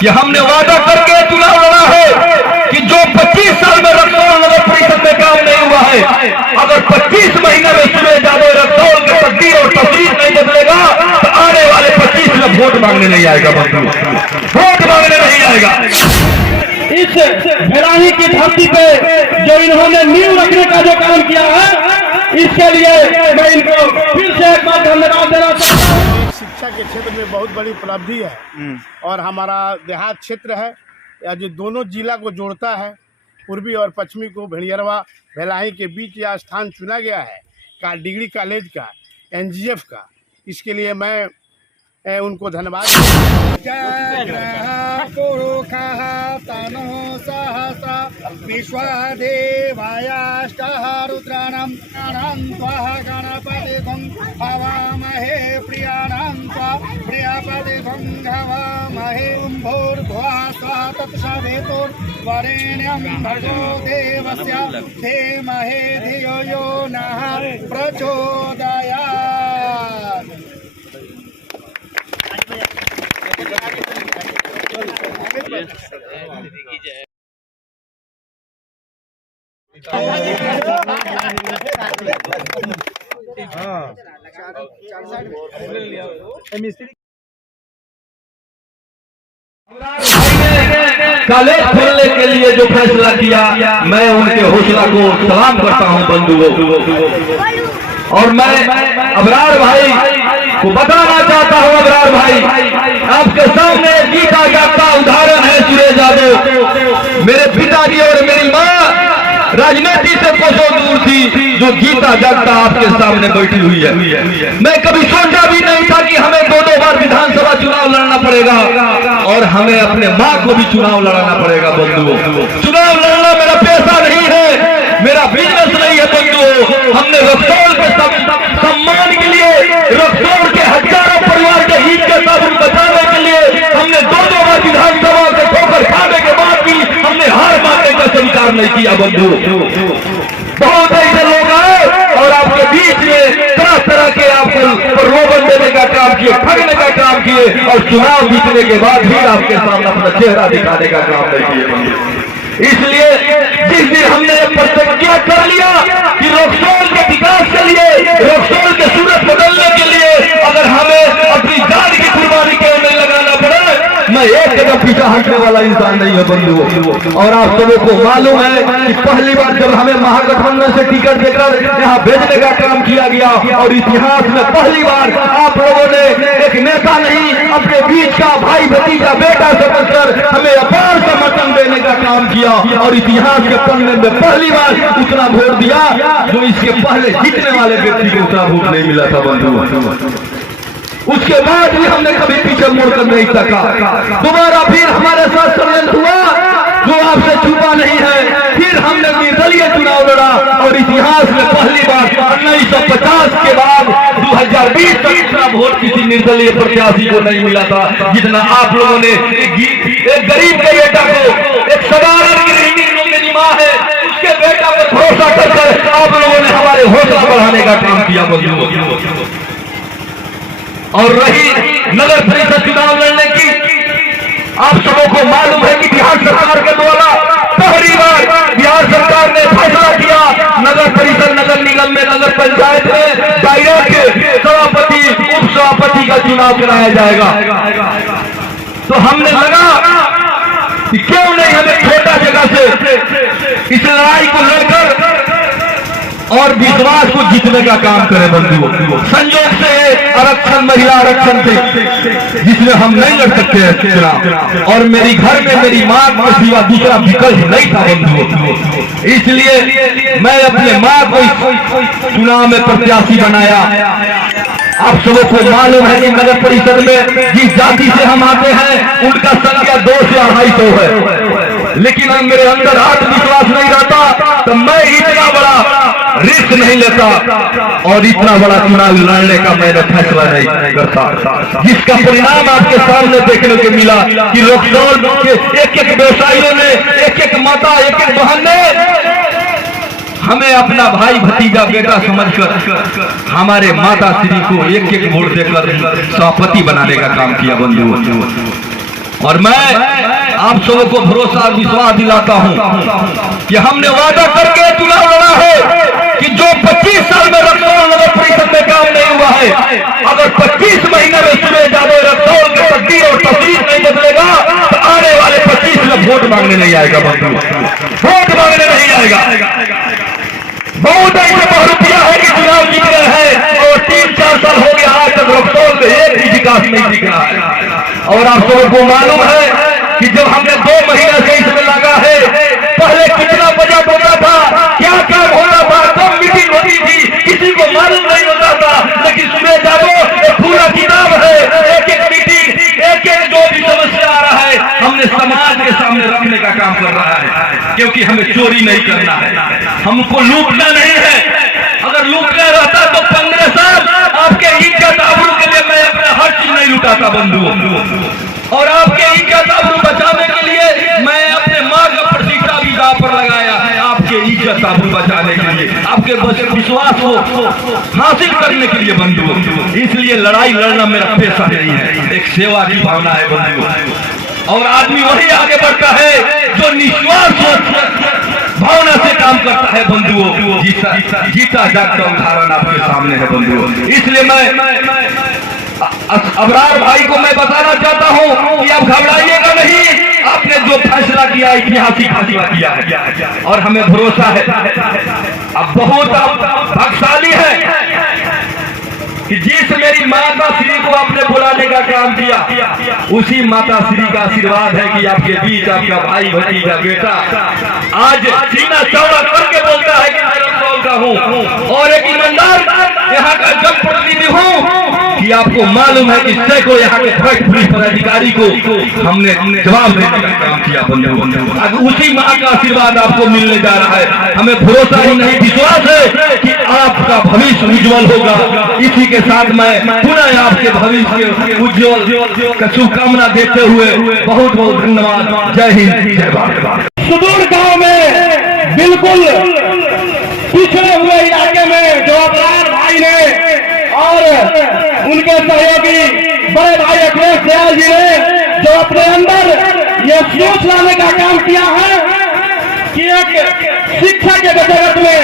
कि हमने वादा करके चुनाव लड़ा है कि जो 25 साल में रक्सौल नगर परिषद में काम नहीं हुआ है, अगर 25 महीने में सुरेश यादव रक्सौल की तकदीर और तस्वीर नहीं बदलेगा तो आने वाले 25 में वोट मांगने नहीं आएगा, वोट मांगने नहीं आएगा। इस भेलाही की धरती पे जो इन्होंने नींव रखने का जो काम किया है, इसके लिए मैं इनको फिर से एक बार धन्यवाद देना चाहता हूँ। शिक्षा के क्षेत्र में बहुत बड़ी उपलब्धि है और हमारा देहात क्षेत्र है या जो दोनों जिला को जोड़ता है, पूर्वी और पश्चिमी को भेड़ियरवा भेलाही के बीच यह स्थान चुना गया है डिग्री कॉलेज का, एनजीएफ का। इसके लिए मैं उनको धन्यवाद। रुद्राणां गणपतिं हवामहे प्रियाणां प्रियपतिं हवामहे भूर्भुवः स्वः तत्सवितुर्वरेण्यं भर्गो देवस्य धीमहि धियो यो नः प्रचोदयात्। कॉलेज खोलने के लिए जो फैसला किया, मैं उनके हौसला को सलाम करता हूं बंधुओं। और मैं अबरार भाई को बताना चाहता हूं, अबरार भाई आपके सामने गीता जागता उदाहरण है सुरेश यादव। मेरे पिताजी और मेरी माँ राजनीति से कोसों दूर थी, जो गीता जागता आपके सामने बैठी हुई है। मैं कभी सोचा भी नहीं था कि हमें दो बार विधानसभा चुनाव लड़ना पड़ेगा और हमें अपने माँ को भी चुनाव लड़ाना पड़ेगा बंधुओं। चुनाव लड़ना मेरा पैसा नहीं है, मेरा बिजनेस नहीं है बंधुओं। हमने रक्सौल के सम्मान के लिए, रक्सौल के हजारों परिवार के हित के साबुन बचाने के लिए हमने दो बार विधानसभा से ठोकर खाने के बाद भी हमने हार मानने का स्वीकार नहीं किया बंधु। बहुत ऐसे लोग आए और आपके बीच में तरह तरह के आपको प्रलोभन देने का काम किए, ठगने का काम किए और चुनाव जीतने के बाद भी आपके सामने अपना चेहरा दिखाने का काम नहीं किए। इसलिए जिस दिन हमने प्रतिज्ञा कर लिया कि रक्सौल के विकास के लिए, रक्सौल के सूरत बदलने के लिए अगर हमें अपनी जान की कुर्बानी क्यों नहीं लगाना पड़े, मैं एक कदम पीछे हटने वाला इंसान नहीं है बंधुओं। और आप सबों को मालूम है कि पहली बार जब हमें महागठबंधन से टिकट देकर यहाँ भेजने का काम किया गया और इतिहास में पहली बार आप लोगों ने एक नेता नहीं, अपने बीच का भाई भतीजा बेटा समझकर हमें अपार समर्थन देने का काम किया और इतिहास के पन्ने में पहली बार उतना वोट दिया जो इसके पहले जीतने वाले व्यक्ति को उतना वोट नहीं मिला था बंधु। उसके बाद भी हमने कभी पीछे मुड़कर नहीं तका। दोबारा फिर हमारे साथ षड्यंत्र हुआ जो आपसे छुपा नहीं है। फिर हमने निर्दलीय चुनाव लड़ा और इतिहास में पहली बार 1950 के बाद 2020 तक इतना वोट किसी निर्दलीय प्रत्याशी को नहीं मिला था जितना आप लोगों ने एक गरीब के बेटा को, एक साधारण गृहिणी मेरी माँ है, उसके बेटा पर भरोसा कर आप लोगों ने हमारे हौसला बढ़ाने का काम किया बंधुओं। और रही नगर परिषद चुनाव लड़ने की, आप सबों को मालूम है कि बिहार सरकार के द्वारा पहली बार बिहार सरकार ने फैसला किया नगर परिषद, नगर निगम में, नगर पंचायत में डायरेक्ट सभापति, उप सभापति का चुनाव कराया जाएगा। तो हमने लगा कि क्यों नहीं हमें छोटा जगह से इस लड़ाई को लड़कर और विश्वास को जीतने का काम करें बंधुओं। संयोग से आरक्षण, महिला आरक्षण थे जिसमें हम नहीं लड़ सकते हैं चुनाव और मेरी घर में मेरी मां के सिवा दूसरा विकल्प नहीं था बंधुओं। इसलिए मैं अपने मां को चुनाव में प्रत्याशी बनाया। आप सबों को मालूम है कि नगर परिषद में जिस जाति से हम आते हैं उनका संख्या 200 से 250 है, लेकिन अब मेरे अंदर आत्मविश्वास नहीं रहता तो मैं इतना बड़ा रिस्क नहीं लेता और इतना बड़ा चुनाव लड़ने का मैंने फैसला नहीं करता, जिसका परिणाम आपके सामने देखने को मिला कि रक्सौल के एक व्यवसायियों ने, एक माता, एक बहन ने हमें अपना भाई भतीजा बेटा समझकर हमारे माता श्री को एक वोट देकर सभापति बनाने का काम किया बंधुओं। और मैं आप सबों को भरोसा और विश्वास दिलाता हूं कि हमने वादा करके चुनाव लड़ा है कि जो 25 साल में रक्सौल नगर परिषद में काम नहीं हुआ है, अगर 25 महीने में सुरेश यादव रक्सौल की तकदीर और तस्वीर नहीं बदलेगा तो आने वाले 25 में वोट मांगने नहीं आएगा, वोट मांगने नहीं आएगा। बहुत ऐसे बहुरुपिया है कि चुनाव जीत रहे हैं और 3-4 साल हो गया आज तक रक्सौल में एक भी विकास नहीं दिख रहा है। और आप सबको को मालूम है कि जब हमने 2 महीने से इसमें लगा है, पहले कितना बजट होता था, क्या काम होता था, कब मीटिंग होती थी, किसी को मालूम नहीं होता था। लेकिन सुरेश यादव एक पूरा किताब है, एक एक मीटिंग, एक एक जो भी समस्या आ रहा है हमने समाज के सामने रखने का काम कर रहा है, क्योंकि हमें चोरी नहीं करना है, हमको लूटना नहीं है। अगर लूटना रहता तो 15 साल आपके इज्जत आबरू के लिए मैं अपना हर चीज नहीं लुटाता बंधु, और आपके इज्जत आबरू बचाने के लिए मैं अपने माँ का प्रतिष्ठा भी दांव पर लगाया है, आपके इज्जत आबरू बचाने के लिए, आपके विश्वास को हासिल करने के लिए बंधु। इसलिए लड़ाई लड़ना मेरा पेशा नहीं है, एक सेवा की भावना है बंधु। और आदमी वही आगे बढ़ता है जो निस्वार्थ भावना से काम करता है बंधुओं। जीता जागता उदाहरण आपके सामने है बंधुओं। इसलिए मैं अबरार भाई को मैं बताना चाहता हूं कि आप घबराइएगा नहीं, आपने जो फैसला किया ऐतिहासिक फैसला किया है और हमें भरोसा है अब बहुत भाग्यशाली है कि जिस मेरी माता श्री को आपने बुलाने का काम किया, उसी माता श्री का आशीर्वाद है कि आपके बीच आपका भाई भतीजा बेटा आज सीना चौड़ा करके बोलता है कि मैं रक्सौल का हूँ और एक ईमानदार यहाँ का जनप्रतिनिधि हूँ। कि आपको मालूम है कि सैकड़ों यहाँ के फर्स्ट पुलिस पदाधिकारी को हमने जवाब देने का काम किया बंधु। अब उसी माँ का आशीर्वाद आपको मिलने जा रहा है। हमें भरोसा ही नहीं विश्वास है कि आपका भविष्य उज्जवल होगा। इसी के साथ मैं पुनः आपके भविष्य उज्जवल का शुभकामना देते हुए बहुत बहुत धन्यवाद। जय हिंद, जय भारत। सुदूर गांव में बिल्कुल पिछड़े हुए इलाके में जो अबरार भाई ने और उनके सहयोगी बड़े भाई अखिलेश दयाल जी ने जो अपने अंदर ये सोच लाने का काम किया है कि एक शिक्षा के जगत में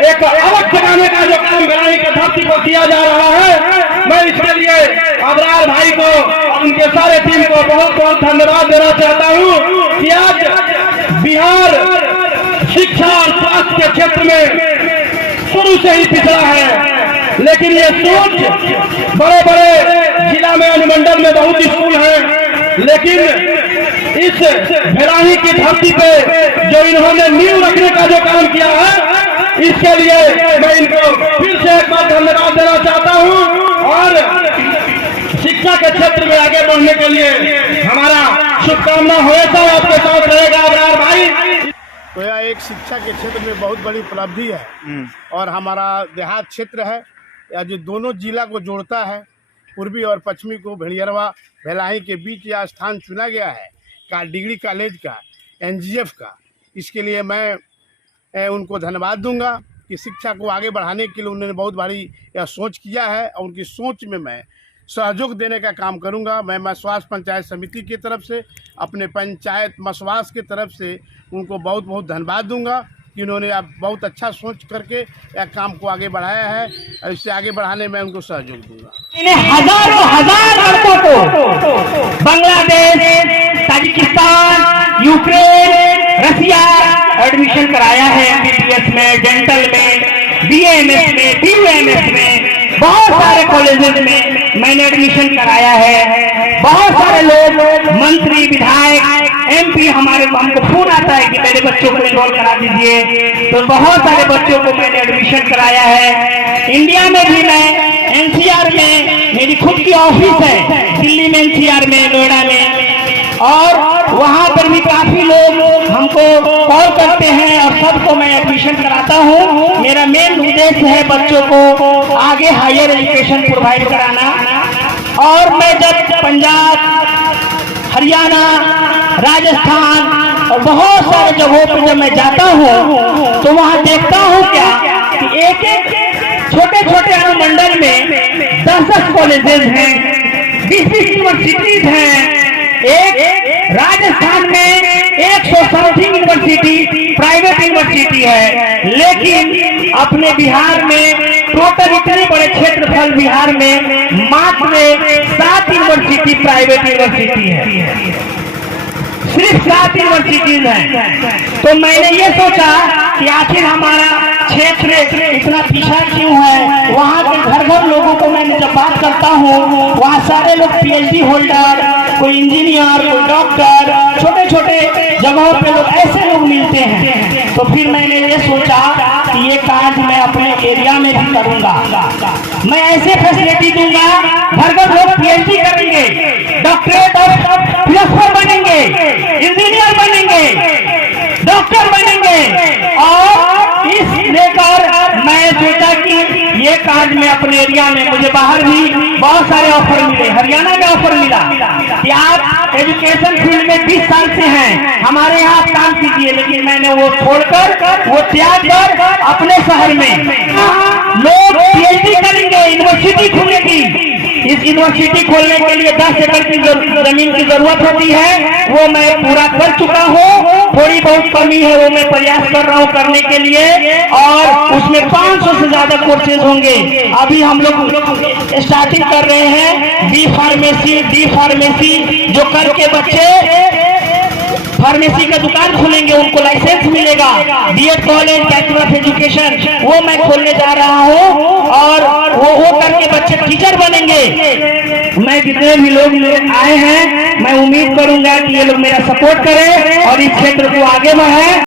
एक अलग जगाने का जो काम बनाने की धरती पर किया जा रहा है, मैं इसके लिए अबरार भाई को और उनके सारे टीम को बहुत बहुत धन्यवाद देना चाहता हूँ कि आज बिहार शिक्षा और स्वास्थ्य के क्षेत्र में शुरू से ही पिछड़ा है, लेकिन ये सोच बड़े बड़े जिला में अनुमंडल में बहुत स्कूल हैं, लेकिन इस भेलाही की धरती पे जो इन्होंने नींव रखने का जो काम किया है, इसके लिए मैं इनको फिर से एक बार धन्यवाद देना चाहता हूं और शिक्षा के क्षेत्र में आगे बढ़ने के लिए हमारा शुभकामना हमेशा आपके साथ रहेगा अबरार भाई। तो यह एक शिक्षा के क्षेत्र में बहुत बड़ी उपलब्धि है और हमारा देहात क्षेत्र है, यह जो दोनों जिला को जोड़ता है, पूर्वी और पश्चिमी को भेड़ियरवा भेलाही के बीच यह स्थान चुना गया है का डिग्री कॉलेज का, एनजीएफ का। इसके लिए मैं उनको धन्यवाद दूंगा कि शिक्षा को आगे बढ़ाने के लिए उन्होंने बहुत बड़ी यह सोच किया है और उनकी सोच में मैं सहयोग देने का काम करूंगा। मैं मसवास पंचायत समिति की तरफ से, अपने पंचायत मसवास की तरफ से उनको बहुत बहुत धन्यवाद दूंगा कि उन्होंने अब बहुत अच्छा सोच करके यह काम को आगे बढ़ाया है और इससे आगे बढ़ाने में उनको सहयोग दूंगा। इन्हें हजारों हजार लड़कों को बांग्लादेश, ताजिकिस्तान, यूक्रेन, रसिया एडमिशन कराया है, एमबीबीएस में, डेंटल में, बीएमएस में, बीयूएमएस में, बहुत सारे कॉलेजेस में मैंने एडमिशन कराया है। बहुत सारे लोग, मंत्री, विधायक, एमपी हमारे हमको फोन आता है कि मेरे बच्चों को एनरोल करा दीजिए, तो बहुत सारे बच्चों को मैंने एडमिशन कराया है। इंडिया में भी मैं एनसीआर में, मेरी खुद की ऑफिस है दिल्ली में, एनसीआर में, नोएडा में, और वहां पर भी काफी लोग हमको कॉल करते हैं और सबको मैं एडमिशन कराता हूं। मेरा मेन उद्देश्य है बच्चों को आगे हायर एजुकेशन प्रोवाइड कराना। और मैं जब पंजाब, हरियाणा, राजस्थान और बहुत सारे जगहों पर जब मैं जाता हूं तो वहां देखता हूं क्या कि एक एक छोटे छोटे अनुमंडल में 10-10 कॉलेजेस हैं, 20-20 यूनिवर्सिटीज हैं, एक राजस्थान में 100 समथिंग यूनिवर्सिटी प्राइवेट यूनिवर्सिटी है, लेकिन अपने बिहार में टोटल इतने बड़े क्षेत्रफल बिहार में मात्र 7 यूनिवर्सिटी प्राइवेट यूनिवर्सिटी है, सिर्फ 7 यूनिवर्सिटीज हैं। तो मैंने ये सोचा कि आखिर हमारा क्षेत्र इतना पीछा क्यों है। वहाँ के घर घर लोगों को मैंने जब बात करता हूँ, वहाँ सारे लोग PhD होल्डर, कोई इंजीनियर, कोई डॉक्टर, छोटे छोटे जगहों पे लोग ऐसे लोग मिलते हैं। तो फिर मैंने ये सोचा कि ये कार्य मैं अपने एरिया में भी करूँगा। मैं ऐसे फैसिलिटी दूंगा, घर घर लोग PhD करेंगे, डॉक्टरेट और फिलोसफर बनेंगे, इंजीनियर बनेंगे, डॉक्टर बनेंगे। और इस लेकर मैं सोचा कि ये कार्य में अपने एरिया में, मुझे बाहर भी बहुत सारे ऑफर मिले, हरियाणा में ऑफर मिला कि आप एजुकेशन फील्ड में 20 साल से हैं, हमारे यहाँ काम कीजिए। लेकिन मैंने वो छोड़कर, वो त्याग कर अपने शहर में लोग PhD करेंगे, यूनिवर्सिटी खुलेगी। इस यूनिवर्सिटी खोलने के लिए 10 एकड़ की जमीन की जरूरत होती है, वो मैं पूरा कर चुका हूँ। थोड़ी बहुत कमी है, वो मैं प्रयास कर रहा हूँ करने के लिए, और उसमें 500 से ज्यादा कोर्सेज होंगे। अभी हम लोग स्टार्टिंग कर रहे हैं बी फार्मेसी, जो करके बच्चे फार्मेसी का दुकान खोलेंगे, उनको लाइसेंस मिलेगा। B.Ed college, bachelor of education, वो मैं खोलने जा रहा हूँ, और वो करके बच्चे टीचर बनेंगे। मैं जितने भी लोग आए हैं, मैं उम्मीद करूंगा कि ये लोग मेरा सपोर्ट करें और इस क्षेत्र को आगे बढ़ाएं।